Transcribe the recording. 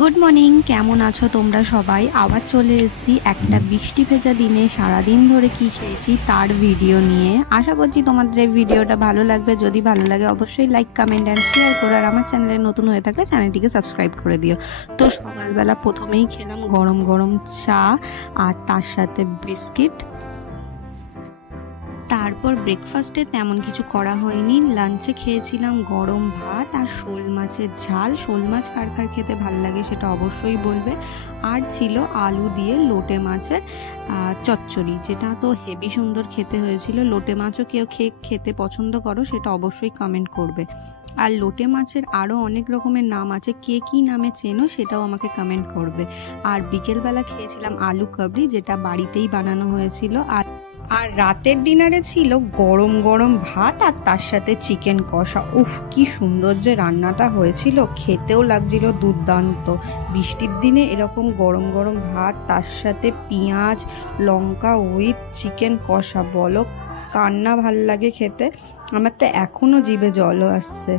Good morning, কেমন আছো তোমরা সবাই? আবার চলে এসেছি একটা বৃষ্টি ভেজা দিনে সারাদিন ধরে কি খেয়েছি তার ভিডিও নিয়ে। আশা করছি তোমাদের এই ভিডিওটা ভালো লাগবে। যদি ভালো লাগে অবশ্যই লাইক, কমেন্ট অ্যান্ড শেয়ার করো। আর আমার চ্যানেলে নতুন হয়ে থাকলে চ্যানেলটিকে সাবস্ক্রাইব করে দিও। তো সকালবেলা প্রথমেই খেলাম গরম গরম চা আর তার সাথে বিস্কিট। তারপর ব্রেকফাস্টে তেমন কিছু করা হয়নি। লাঞ্চে খেয়েছিলাম গরম ভাত আর শোল মাছের ঝাল। শোল মাছ কার কার খেতে ভালো লাগে সেটা অবশ্যই বলবে। আর ছিল আলু দিয়ে লোটে মাছের চচ্চড়ি, যেটা তো হেভি সুন্দর খেতে হয়েছিল। লোটে মাছও কেউ খেতে পছন্দ করো সেটা অবশ্যই কমেন্ট করবে। আর লোটে মাছের আরও অনেক রকমের নাম আছে, কে কী নামে চেনো সেটাও আমাকে কমেন্ট করবে। আর বিকেলবেলা খেয়েছিলাম আলু কাবলি, যেটা বাড়িতেই বানানো হয়েছিল। আর রাতের ডিনারে ছিল গরম গরম ভাত আর তার সাথে চিকেন কষা। উফ, কি সুন্দর যে রান্নাটা হয়েছিল, খেতেও লাগছিল দুর্দান্ত। বৃষ্টির দিনে এরকম গরম গরম ভাত তার সাথে পেঁয়াজ লঙ্কা উইথ চিকেন কষা, বলো কার না ভাল লাগে খেতে? আমার তো এখনো জিভে জলও আসছে।